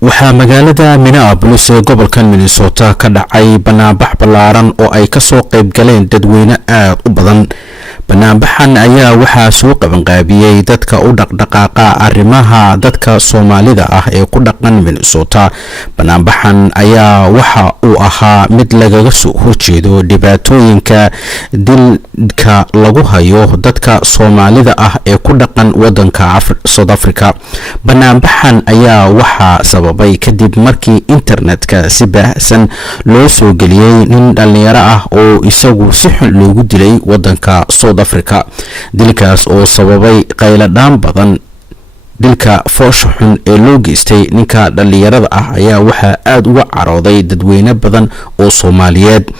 waxaa magaalada Minneapolis ee gobolka Minnesota ka dhacay banaanbax ballaaran oo ay ka soo qayb galeen dadweyne aad u badan. banaanbaxan ayaa waxaa soo qabanqaabiyay dadka u dhaqdhaqaaqa arrimaha dadka Soomaalida ah ee ku dhaqan Minnesota. banaanbaxan ayaa waxa uu ahaa mid lagaga soo horjeedo dhibaatooyinka dilka lagu hayo dadka Soomaalida ah ee ku dhaqan wadanka South Africa. banaanbaxan ayaa waxaa sababay kadib markii internetka si baahsan loo soo geliyay nin dhalinyaro ah oo isagu si xun loogu dilay wadanka South Africa. dilkaas oo sababay qayladhaan badan. dilka foosha xun ee loo geystay ninka dhalinyarada ah ayaa waxaa aad uga carooday dadweyne badan oo Soomaaliyeed.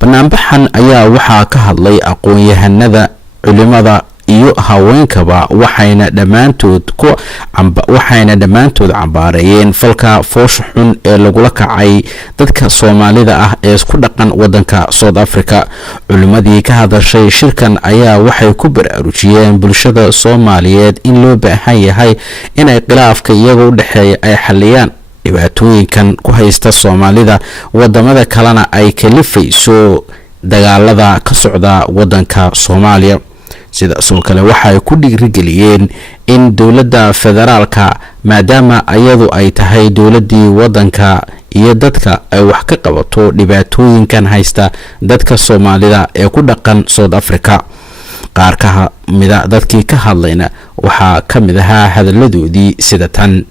banaanbaxan ayaa waxaa ka hadlay aqoon-yahanada, culimada iyo haweenkaba waxayna dhammaantood cambaareeyeen falka foosha xun ee lagula kacay dadka Soomaalida ah ee ku dhaqan wadanka South Africa. culimadii ka hadashay shirkan ayaa waxay ku baraarujiyeen bulshada Soomaaliyeed in loo baahan yahay inay khilaafka iyaga u dhaxeeya ay xaliyaan dhibaatooyinkan ku haysta Soomaalida wadamada kalena ay kalifayso dagaalada ka socda wadanka Soomaaliya. sidaas oo kale waxay ku dhiirigeliyeen in dowladda federaalka maadaama ayadu ay tahay dowladii wadanka iyo dadka ay wax ka qabato dhibaatooyinkan haysta dadka Soomaalida ee ku dhaqan South Africa. qaar ka mida dadkii ka hadlayna waxaa ka mid ahaa hadaladoodii sida tan.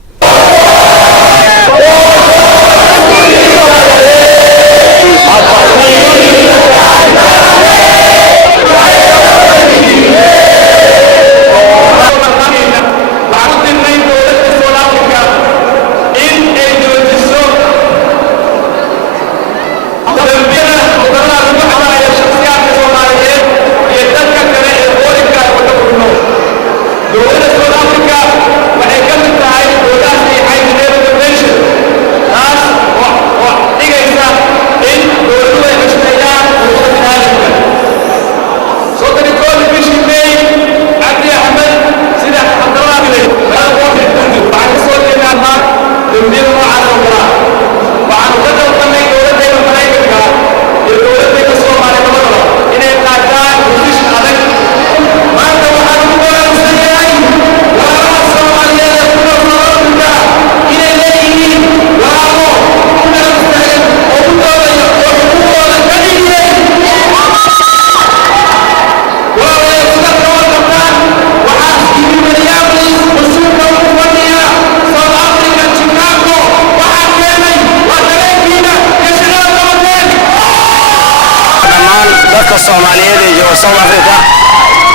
dadka Soomaaliyeed ee jooga South Africa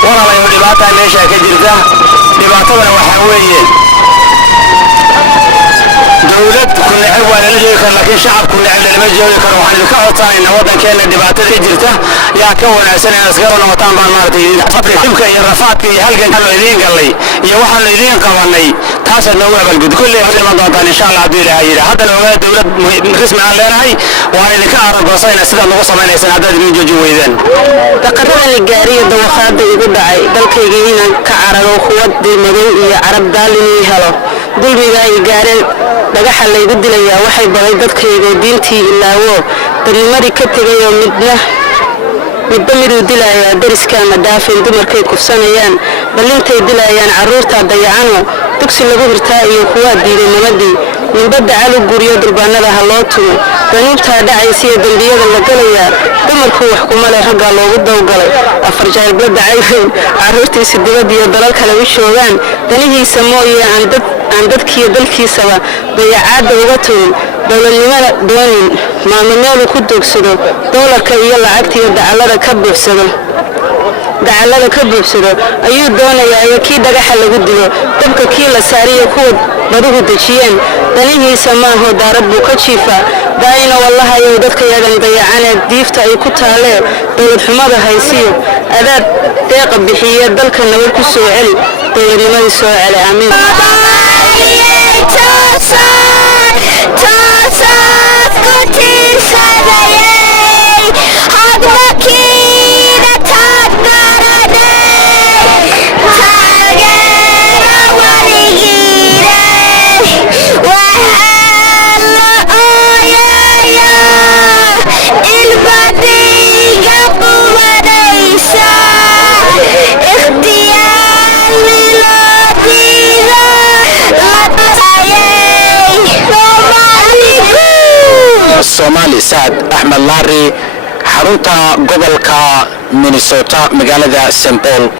walaalayaal dhibaato meesha ka jirta. dhibaatadana waxa weeye dawlad kulli ay wada leeyahay kan laakiin shacabku lama joogi karo. waxaan ka codsaynaa wadankeena dhibaatada jirta yaa ka wanaagsan in asgar noqotaan baan maartay dhibka iyo rafaadka iyo halgan kala idin galay iyo waxaan idin qabanay taas noogu abaalgud kulli waxay ma doontaan insha Allah hadii ilaahay yiraahdo. haddana waa dawlad rasmi ah leenahay waan idinka aragosayna sida lagu sameynaysan hadda idin jooji weydaan. daqarada gaariga dawaqada igu dhacay dalkayga inaan ka carago quwadii madow iyo carab daalin helo dulmiga ay gaareen dhagaxa la igu dilaya waxay baday dadkayga diintii ilaawo dadnimadii ka tagay oo midba miduu dilaya dariska madaafin dumarkay kufsanayaan balintay dilayaan caruurta dayacano dugsi lagu hirtaa iyo kuwa diiday nimadii ninbada calu guriyo durbaanada ha loo tumo danuubta dhacaysa iyo dambiyada la galaya dumarku wax kuma leh ragga loogu dawgalay afar jaalbada cayfin caruurtiisa dibadda iyo dalal kale u shoogaan danihiisa mooyee aan dadkii dalkiisaba dayacaada uga tagin dowladnimada doonin maamulnimada ku doogsado doolarka iyo lacagta iyo dacalada ka buuxsado ayuu doonayaa kii dhagaxa lagu dilo dabka kii la saariyo kuwa baduhu dejiyeen danihiisa maaho daarad buu ka jiifa daayina wallahayow dadka yagan dayacaneed diifta ay ku taalee dowlad xumada haysiyo adaad deeqa bixiye dalka nabad ku soo celi dowladnimadii soo celi amiin. Wow. Soomaali Saad Axmed Laari xarunta gobolka Minnesota magaalada St. Paul.